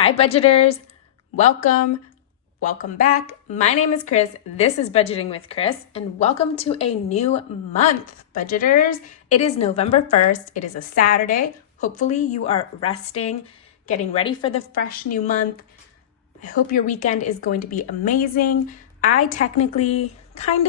Hi budgeters, welcome back. My name is Cris, this is Budgeting with Cris, and welcome to a new month, budgeters. It is November 1st, it is a Saturday. Hopefully you are resting, getting ready for the fresh new month. I hope your weekend is going to be amazing. I technically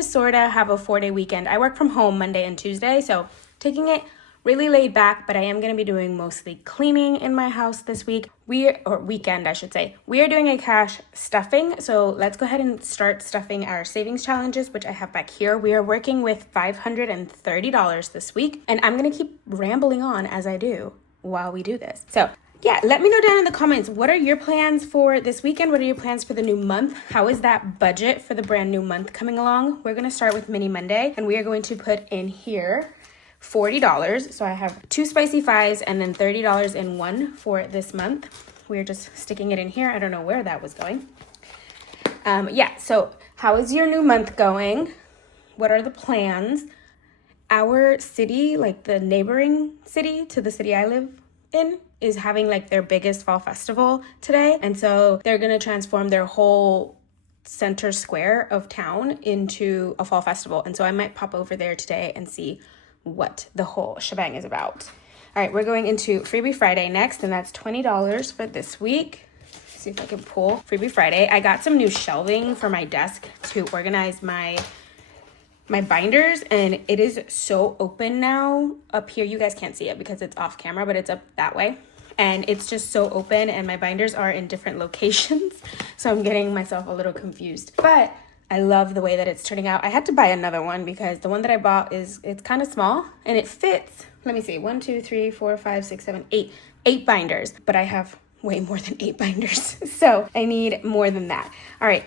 sorta have a 4-day weekend. I work from home Monday and Tuesday, so taking it really laid back, but I am going to be doing mostly cleaning in my house this weekend, I should say. We are doing a cash stuffing, so let's go ahead and start stuffing our savings challenges, which I have back here. We are working with $530 this week, and I'm going to keep rambling on as I do while we do this. So yeah, let me know down in the comments, what are your plans for this weekend? What are your plans for the new month? How is that budget for the brand new month coming along? We're going to start with Mini Monday, and we are going to put in here $40. So I have 2 spicy fries and then $30 in one for this month. We're just sticking it in here. I don't know where that was going. So how is your new month going? What are the plans? Our city, like the neighboring city to the city I live in, is having like their biggest fall festival today. And so they're going to transform their whole center square of town into a fall festival. And so I might pop over there today and see what the whole shebang is about. All right, we're going into Freebie Friday next, and that's $20 for this week. See if I can pull Freebie Friday. I got some new shelving for my desk to organize my binders, and it is so open now up here. You guys can't see it because it's off camera, but it's up that way. And it's just so open, and my binders are in different locations. So I'm getting myself a little confused. But I love the way that it's turning out. I had to buy another one because the one that I bought it's kind of small and it fits. Let me see, 1, 2, 3, 4, 5, 6, 7, 8. 8 binders, but I have way more than 8 binders. So I need more than that. All right,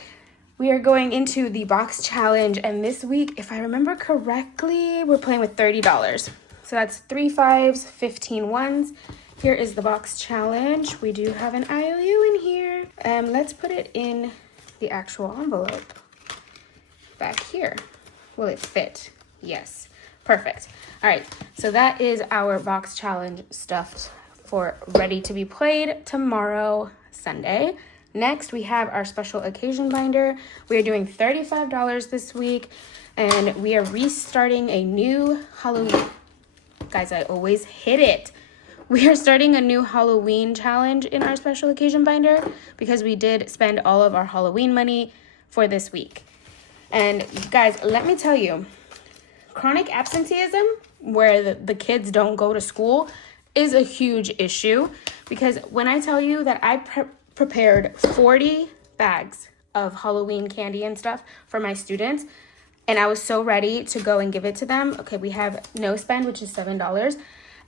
we are going into the box challenge. And this week, if I remember correctly, we're playing with $30. So that's 3 5s, 15 1s. Here is the box challenge. We do have an IOU in here. Let's put it in the actual envelope. Back here. Will it fit? Yes. Perfect. All right. So that is our box challenge stuffed for ready to be played tomorrow, Sunday. Next, we have our special occasion binder. We are doing $35 this week, and we are restarting a new Halloween. Guys, I always hit it. We are starting a new Halloween challenge in our special occasion binder because we did spend all of our Halloween money for this week. And guys, let me tell you, chronic absenteeism, where the kids don't go to school, is a huge issue. Because when I tell you that I prepared 40 bags of Halloween candy and stuff for my students, and I was so ready to go and give it to them. Okay, we have no spend, which is $7.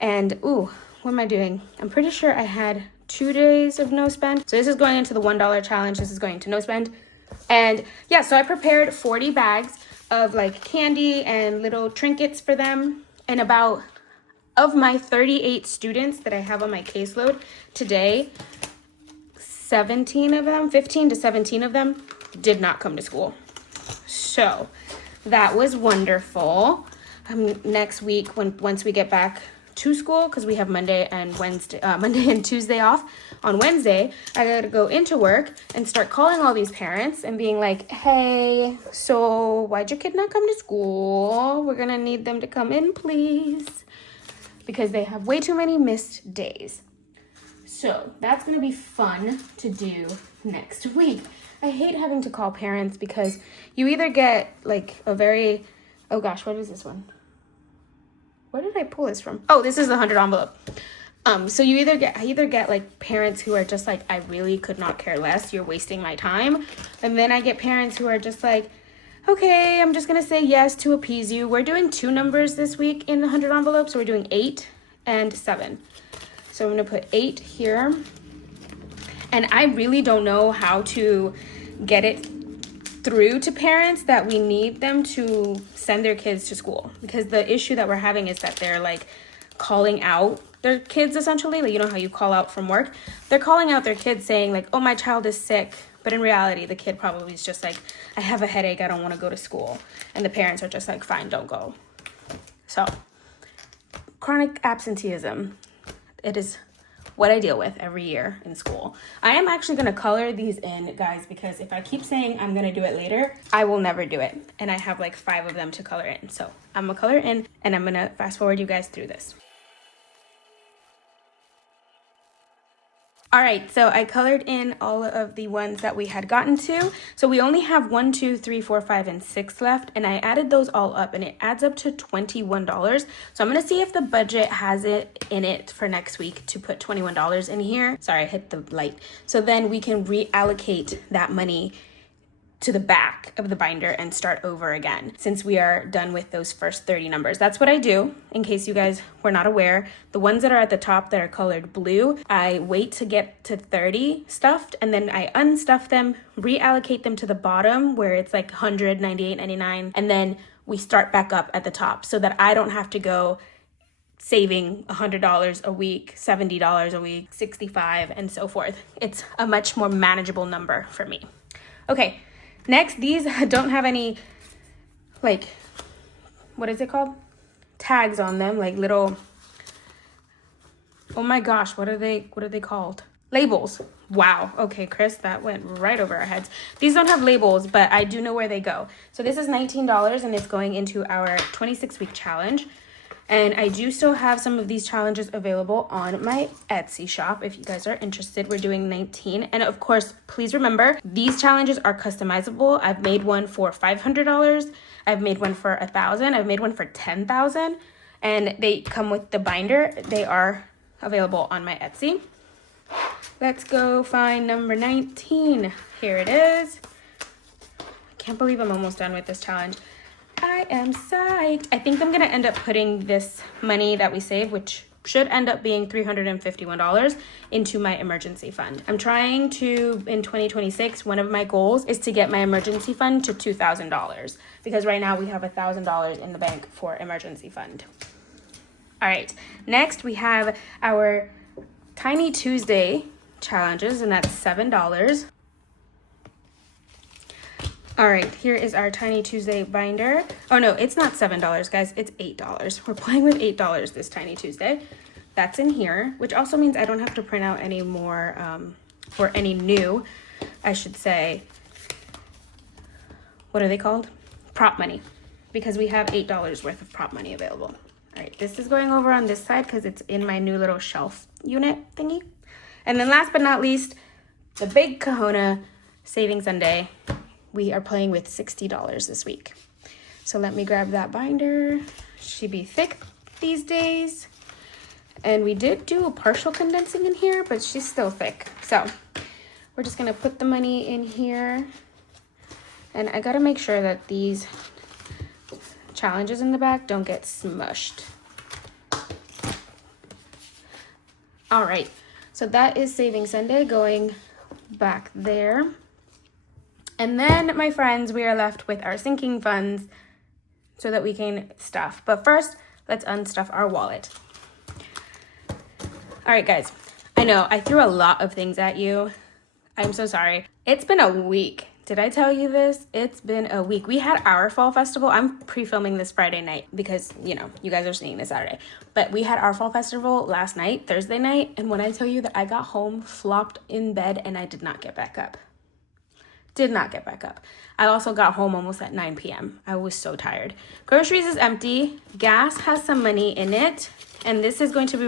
And what am I doing? I'm pretty sure I had 2 days of no spend. So this is going into the $1 challenge. This is going to no spend. And yeah, so I prepared 40 bags of like candy and little trinkets for them. And of my 38 students that I have on my caseload today, 15 to 17 of them did not come to school. So that was wonderful. Next week, once we get back to school, because we have Monday and Tuesday off. On Wednesday, I gotta go into work and start calling all these parents and being like, hey, so why'd your kid not come to school? We're gonna need them to come in, please, because they have way too many missed days. So that's gonna be fun to do next week. I hate having to call parents because you either get like a very, oh gosh, what is this one? Where did I pull this from? Oh, this is the 100 envelope. So I either get like parents who are just like, I really could not care less, you're wasting my time. And then I get parents who are just like, okay, I'm just gonna say yes to appease you. We're doing 2 numbers this week in the 100 envelope. So we're doing 8 and 7. So I'm gonna put 8 here. And I really don't know how to get it through to parents that we need them to send their kids to school, because the issue that we're having is that they're like calling out their kids essentially, like, you know how you call out from work, they're calling out their kids saying like, oh, my child is sick, but in reality the kid probably is just like, I have a headache, I don't want to go to school, and the parents are just like, fine, don't go. So chronic absenteeism, it is what I deal with every year in school. I am actually gonna color these in, guys, because if I keep saying I'm gonna do it later, I will never do it. And I have like 5 of them to color in. So I'm gonna color in and I'm gonna fast forward you guys through this. All right, so I colored in all of the ones that we had gotten to. So we only have 1, 2, 3, 4, 5, and 6 left, and I added those all up, and it adds up to $21. So I'm gonna see if the budget has it in it for next week to put $21 in here. Sorry, I hit the light. So then we can reallocate that money to the back of the binder and start over again since we are done with those first 30 numbers. That's what I do, in case you guys were not aware. The ones that are at the top that are colored blue, I wait to get to 30 stuffed and then I unstuff them, reallocate them to the bottom where it's like $198.99, and then we start back up at the top so that I don't have to go saving $100 a week, $70 a week, $65, and so forth. It's a much more manageable number for me. Okay. Next, these don't have any, like, what is it called? Tags on them, like little, oh my gosh, what are they called? Labels. Wow, okay, Chris, that went right over our heads. These don't have labels, but I do know where they go. So this is $19 and it's going into our 26-week challenge. And I do still have some of these challenges available on my Etsy shop. If you guys are interested, we're doing 19. And of course, please remember, these challenges are customizable. I've made one for $500. I've made one for $1,000. I've made one for $10,000. And they come with the binder. They are available on my Etsy. Let's go find number 19. Here it is. I can't believe I'm almost done with this challenge. I am psyched. I think I'm gonna end up putting this money that we save, which should end up being $351, into my emergency fund. I'm trying to, in 2026, one of my goals is to get my emergency fund to $2,000 because right now we have $1,000 in the bank for emergency fund. All right, next we have our Tiny Tuesday challenges, and that's $7. All right, here is our Tiny Tuesday binder. Oh no, it's not $7, guys, it's $8. We're playing with $8 this Tiny Tuesday. That's in here, which also means I don't have to print out any more, or any new, I should say, what are they called? Prop money, because we have $8 worth of prop money available. All right, this is going over on this side because it's in my new little shelf unit thingy. And then last but not least, the big Kahuna Saving Sunday. We are playing with $60 this week. So let me grab that binder. She be thick these days. And we did do a partial condensing in here, but she's still thick. So we're just gonna put the money in here. And I gotta make sure that these challenges in the back don't get smushed. All right, so that is Saving Sunday going back there. And then, my friends, we are left with our sinking funds so that we can stuff. But first, let's unstuff our wallet. All right, guys. I know I threw a lot of things at you. I'm so sorry. It's been a week. Did I tell you this? It's been a week. We had our fall festival. I'm pre-filming this Friday night because, you know, you guys are seeing this Saturday. But we had our fall festival last night, Thursday night. And when I tell you that I got home, flopped in bed, and I did not get back up. Did not get back up. I also got home almost at 9 p.m. I was so tired. Groceries is empty. Gas has some money in it. And this is going to be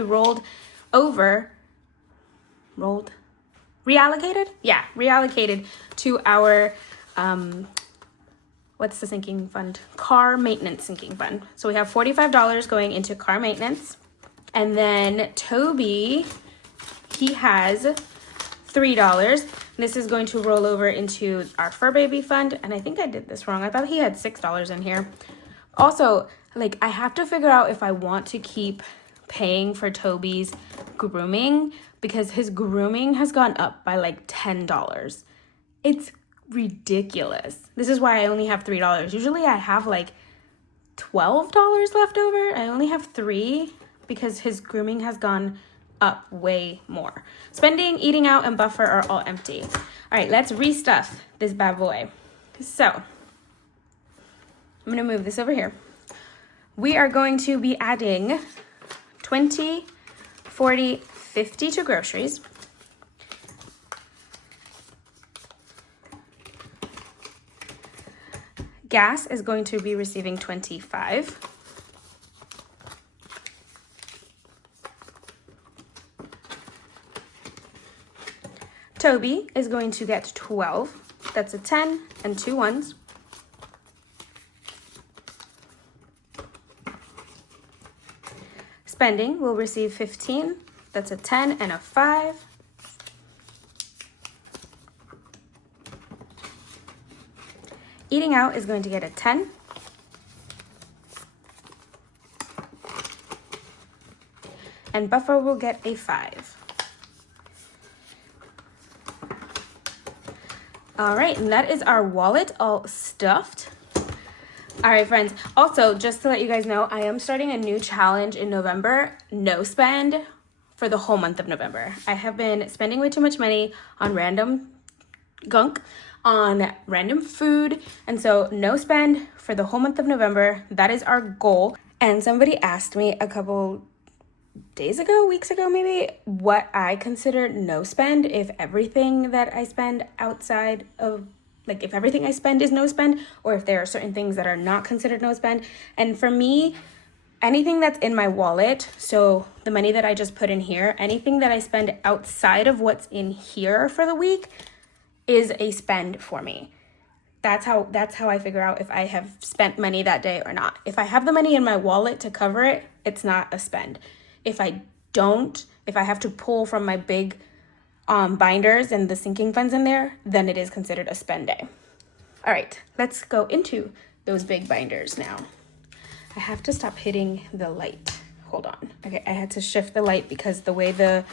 reallocated? Yeah, reallocated to our, what's the sinking fund? Car maintenance sinking fund. So we have $45 going into car maintenance. And then Toby, he has $3. This is going to roll over into our fur baby fund. And I think I did this wrong. I thought he had $6 in here. Also, like, I have to figure out if I want to keep paying for Toby's grooming because his grooming has gone up by like $10. It's ridiculous. This is why I only have $3. Usually I have like $12 left over. I only have $3 because his grooming has gone up way more. Spending, eating out, and buffer are all empty. All right, let's restuff this bad boy. So I'm gonna move this over here. We are going to be adding 20, 40, $50 to groceries. Gas is going to be receiving $25. Toby is going to get $12. That's a 10 and 2 ones. Spending will receive 15. That's a 10 and a 5. Eating out is going to get a 10. And buffer will get a 5. All right, and that is our wallet all stuffed. All right, friends. Also, just to let you guys know, I am starting a new challenge in November, no spend, for the whole month of November. I have been spending way too much money on random gunk, on random food, and so no spend for the whole month of November. That is our goal. And somebody asked me a couple days ago, weeks ago maybe, what I consider no spend, if everything that I spend outside of, like if everything I spend is no spend, or if there are certain things that are not considered no spend. And for me, anything that's in my wallet, so the money that I just put in here, anything that I spend outside of what's in here for the week is a spend for me. That's how I figure out if I have spent money that day or not. If I have the money in my wallet to cover it, it's not a spend. If I don't, if I have to pull from my big binders and the sinking funds in there, then it is considered a spend day. All right, let's go into those big binders now. I have to stop hitting the light. Hold on. Okay, I had to shift the light because the way the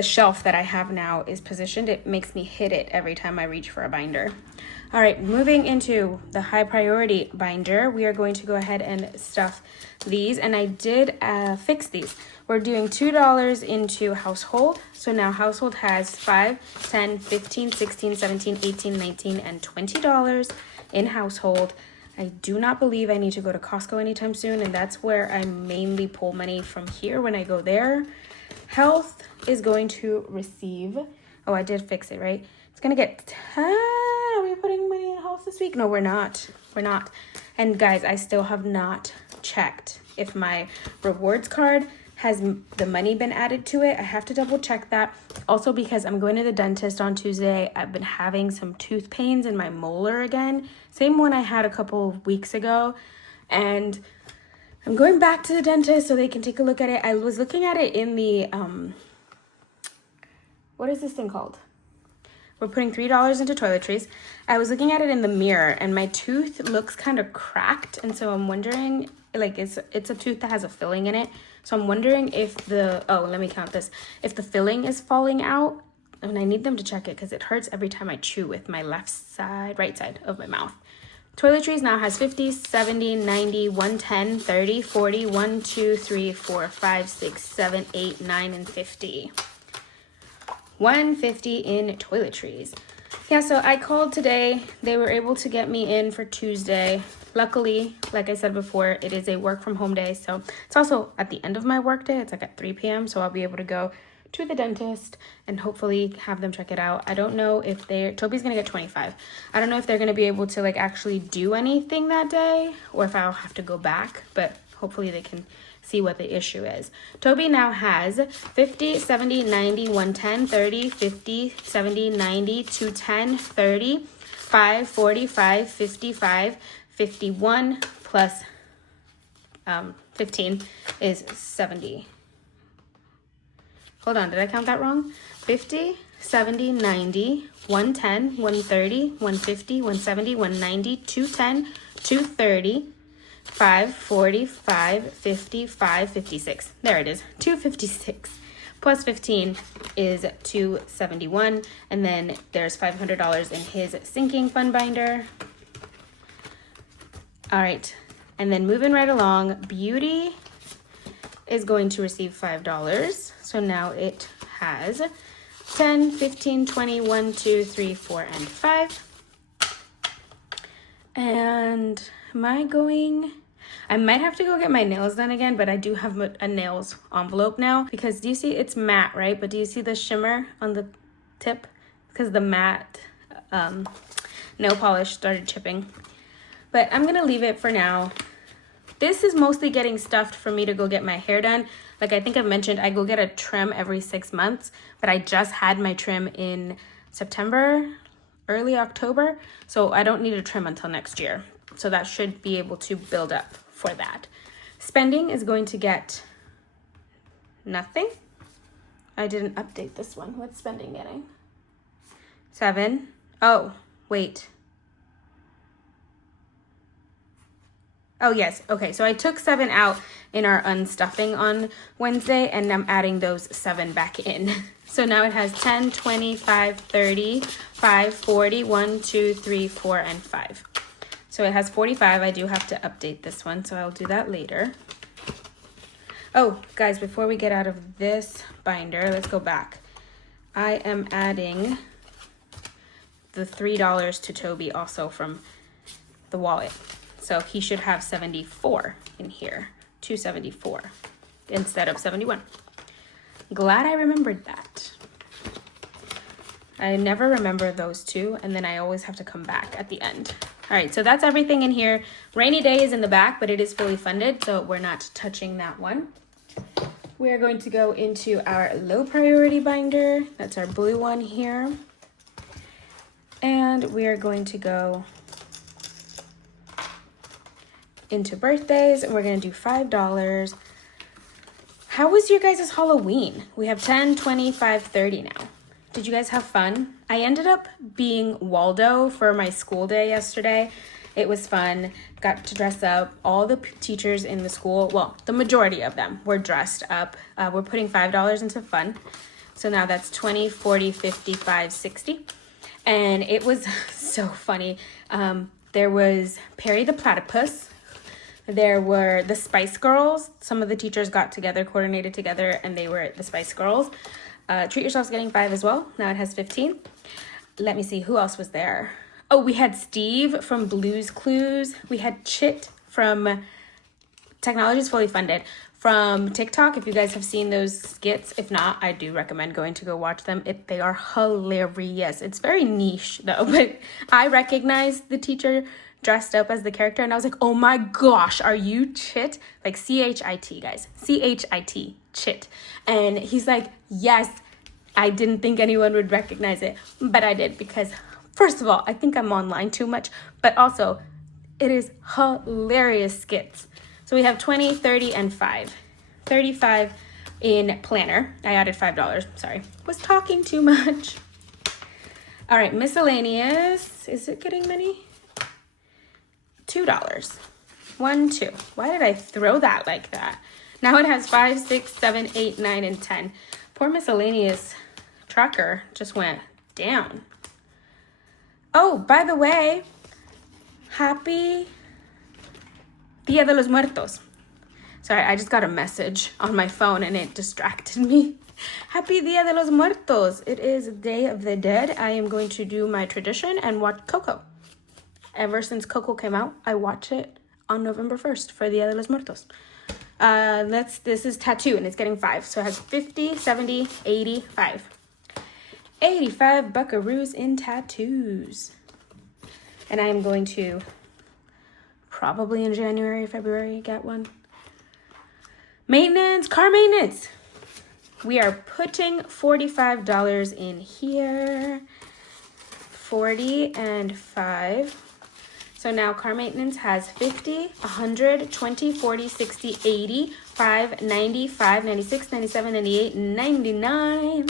shelf that I have now is positioned, it makes me hit it every time I reach for a binder. All right, moving into the high priority binder, we are going to go ahead and stuff these, and I did fix these. We're doing $2 into household. So now household has $5, $10, $15, $16, $17, $18, $19, and $20 in household. I do not believe I need to go to Costco anytime soon, and that's where I mainly pull money from here when I go there. Health is going to receive, oh, I did fix it, right? It's going to get 10. Are we putting money in health this week? No, we're not. We're not. And guys, I still have not checked if my rewards card has the money been added to it. I have to double check that. Also because I'm going to the dentist on Tuesday. I've been having some tooth pains in my molar again. Same one I had a couple of weeks ago. And I'm going back to the dentist so they can take a look at it. I was looking at it in the, what is this thing called? We're putting $3 into toiletries. I was looking at it in the mirror and my tooth looks kind of cracked. And so I'm wondering, like it's a tooth that has a filling in it. So I'm wondering if let me count this. If the filling is falling out, and I need them to check it because it hurts every time I chew with my right side of my mouth. Toiletries now has 50, 70, 90, 110, 30, 40, 1, 2, 3, 4, 5, 6, 7, 8, 9, and 50. 150 in toiletries. Yeah, so I called today. They were able to get me in for Tuesday. Luckily, like I said before, it is a work from home day. So it's also at the end of my work day. It's like at 3 p.m. So I'll be able to go to the dentist and hopefully have them check it out. I don't know if Toby's gonna get 25. I don't know if they're gonna be able to like actually do anything that day or if I'll have to go back, but hopefully they can see what the issue is. Toby now has 50, 70, 90, 110, 30, 50, 70, 90, 210, 30, 5, 45, 55, 51 plus 15 is 70. Hold on, did I count that wrong? 50, 70, 90, 110, 130, 150, 170, 190, 210, 230, 5, 45, 55, 56. There it is, 256. Plus 15 is 271. And then there's $500 in his sinking fund binder. All right, and then moving right along, Beauty is going to receive $5. So now it has 10, 15, 20, 1, 2, 3, 4, and 5. And am I going? I might have to go get my nails done again, but I do have a nails envelope now because do you see it's matte, right? But do you see the shimmer on the tip? Because the matte nail polish started chipping. But I'm gonna leave it for now. This is mostly getting stuffed for me to go get my hair done. Like I think I've mentioned, I go get a trim every 6 months, but I just had my trim in September, early October, so I don't need a trim until next year. So that should be able to build up for that. Spending is going to get nothing. I didn't update this one. What's spending getting? 7. Oh, wait. Oh, yes. Okay, so I took 7 out in our unstuffing on Wednesday, and I'm adding those 7 back in. So now it has 10, 20, 5, 30, 5, 40, 1, 2, 3, 4, and 5. So it has 45. I do have to update this one, so I'll do that later. Oh, guys, before we get out of this binder, let's go back. I am adding the $3 to Toby also from the wallet. So he should have 74 in here, 274 instead of 71. Glad I remembered that. I never remember those two, and then I always have to come back at the end. All right, so that's everything in here. Rainy Day is in the back, but it is fully funded, so we're not touching that one. We are going to go into our low priority binder. That's our blue one here. And we are going to go into birthdays, and we're gonna do $5. How was your guys' Halloween? We have 10, 20, 5, 30 now. Did you guys have fun? I ended up being Waldo for my school day yesterday. It was fun. Got to dress up. All the teachers in the school, well, the majority of them were dressed up. We're putting $5 into fun. So now that's 20, 40, 55, 60. And it was so funny. There was Perry the Platypus. There were the Spice Girls. Some of the teachers got together, coordinated together, and they were the Spice Girls. Treat Yourself's getting 5 as well. Now it has 15. Let me see, who else was there? Oh, we had Steve from Blue's Clues. We had Chit from Technology is Fully Funded. From TikTok, if you guys have seen those skits. If not, I do recommend going to go watch them. They are hilarious. It's very niche though, but I recognized the teacher dressed up as the character, and I was like, oh my gosh, are you Chit? Like C-H-I-T, guys. C-H-I-T, Chit. And he's like, yes, I didn't think anyone would recognize it, but I did because, first of all, I think I'm online too much, but also, it is hilarious skits. So we have 20, 30, and 5. 35 in planner. I added $5, sorry. Was talking too much. All right, miscellaneous. Is it getting many? $2. 1, 2. Why did I throw that like that? Now it has 5, 6, 7, 8, 9, and 10. Poor miscellaneous tracker just went down. Oh, by the way, happy Dia de los Muertos. Sorry, I just got a message on my phone and it distracted me. Happy Dia de los Muertos. It is Day of the Dead. I am going to do my tradition and watch Coco. Ever since Coco came out, I watch it on November 1st for Dia de los Muertos. This is tattoo and it's getting 5. So it has 50, 70, 85. 85 buckaroos in tattoos. And I am going to probably in January, February get one. Maintenance, car maintenance. We are putting $45 in here. 40 and 5. So now car maintenance has 50, 100, 20, 40, 60, 80, 5, 90, 5, 96, 97, 98, 99,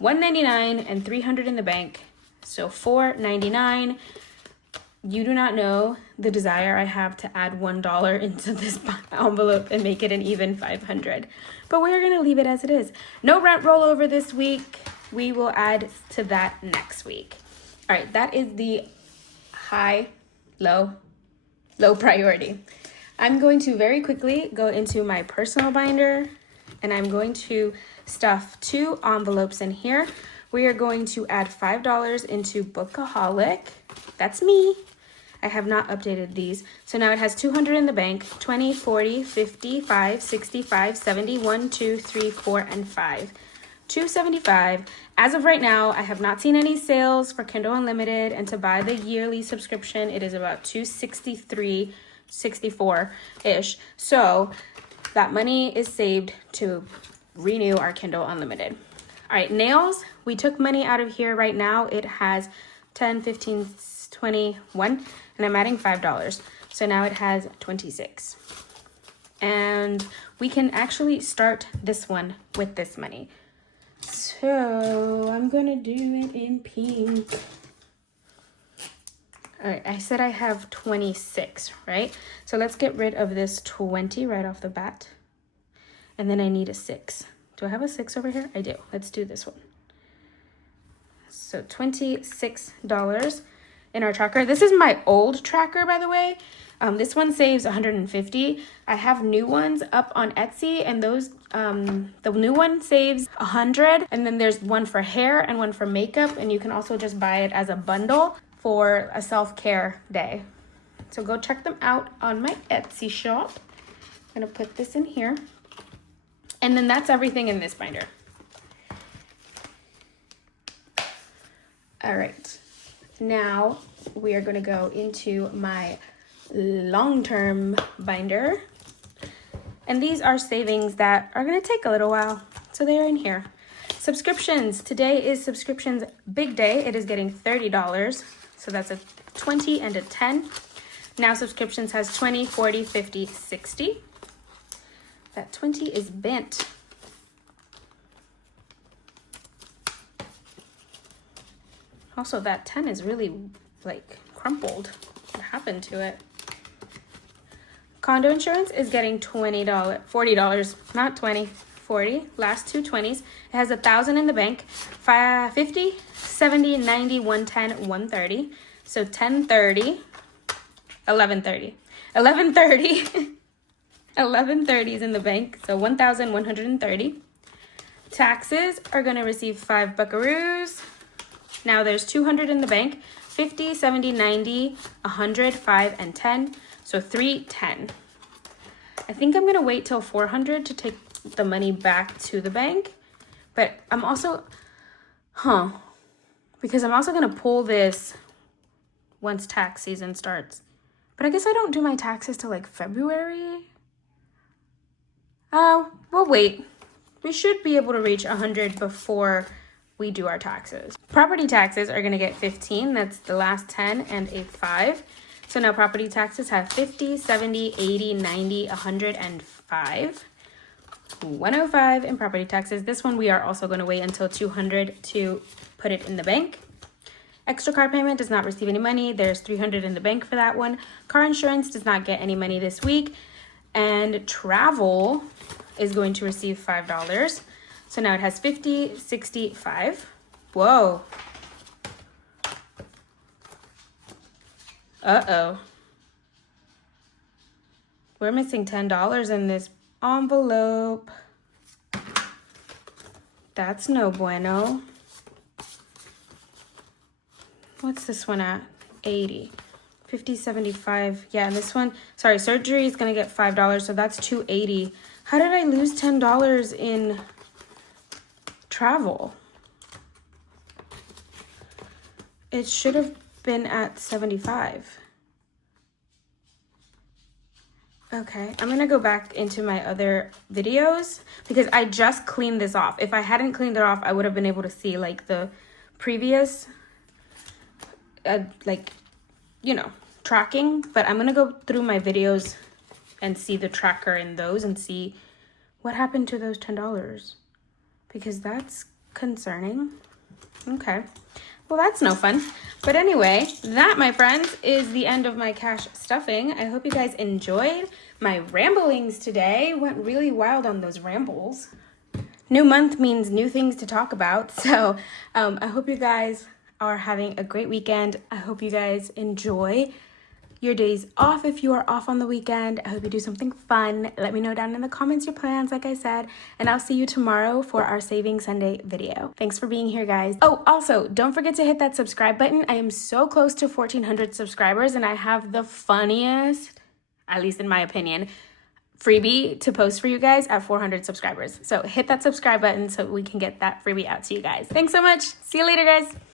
199, and 300 in the bank. So $4.99. You do not know the desire I have to add $1 into this envelope and make it an even 500. But we're going to leave it as it is. No rent rollover this week. We will add to that next week. All right, that is the high, low priority. I'm going to very quickly go into my personal binder and I'm going to stuff 2 envelopes in here. We are going to add $5 into Bookaholic. That's me. I have not updated these. So now it has 200 in the bank, 20, 40, 50, 5, 65, 70, 1, 2, 3, 4, and 5. 275. As of right now, I have not seen any sales for Kindle Unlimited, and to buy the yearly subscription, it is about $263, $64-ish. So that money is saved to renew our Kindle Unlimited. All right, nails, we took money out of here. Right now it has 10, 15, 21, and I'm adding $5. So now it has 26. And we can actually start this one with this money. So I'm gonna do it in pink. All right, I said I have 26, right? So let's get rid of this 20 right off the bat. And then I need a 6. Do I have a 6 over here? I do. Let's do this one. So $26 in our tracker. This is my old tracker, by the way. This one saves $150. I have new ones up on Etsy, and those the new one saves $100. And then there's one for hair and one for makeup, and you can also just buy it as a bundle for a self-care day. So go check them out on my Etsy shop. I'm gonna put this in here. And then that's everything in this binder. All right, now we are gonna go into my long-term binder. And these are savings that are gonna take a little while, so they're in here. Subscriptions, today is subscriptions big day. It is getting $30, so that's a 20 and a 10. Now subscriptions has 20, 40, 50, 60. That 20 is bent. Also, that 10 is really like crumpled. What happened to it? Condo insurance is getting $40, not 20, 40. Last two 20s. It has 1,000 in the bank. 50, 70, 90, 110, 130. So 1030, 1130. 1130. 1130 is in the bank, so 1,130. Taxes are going to receive 5 buckaroos. Now there's 200 in the bank, 50, 70, 90, 100, 5, and 10. So 310. I think I'm going to wait till 400 to take the money back to the bank. But I'm also, because I'm also going to pull this once tax season starts. But I guess I don't do my taxes till like February. We'll wait. We should be able to reach 100 before we do our taxes. Property taxes are gonna get 15. That's the last 10 and a 5. So now property taxes have 50, 70, 80, 90, 105. 105 in property taxes. This one we are also gonna wait until 200 to put it in the bank. Extra car payment does not receive any money. There's 300 in the bank for that one. Car insurance does not get any money this week. And travel is going to receive $5. So now it has 50, 65. Whoa. Uh-oh. We're missing $10 in this envelope. That's no bueno. What's this one at? 80. 50, 75. Yeah, and this one, sorry, surgery is going to get $5, so that's $280. How did I lose $10 in travel? It should have been at 75. Okay, I'm going to go back into my other videos because I just cleaned this off. If I hadn't cleaned it off, I would have been able to see like the previous, tracking, but I'm gonna go through my videos and see the tracker in those and see what happened to those $10 because that's concerning. Okay, well that's no fun, but anyway, that, my friends, is the end of my cash stuffing. I hope you guys enjoyed my ramblings today. Went really wild on those rambles. New month means new things to talk about, so I hope you guys are having a great weekend. I hope you guys enjoy your days off if you are off on the weekend. I hope you do something fun. Let me know down in the comments your plans, like I said, and I'll see you tomorrow for our Saving Sunday video. Thanks for being here, guys. Oh, also, don't forget to hit that subscribe button. I am so close to 1,400 subscribers, and I have the funniest, at least in my opinion, freebie to post for you guys at 400 subscribers. So hit that subscribe button so we can get that freebie out to you guys. Thanks so much. See you later, guys.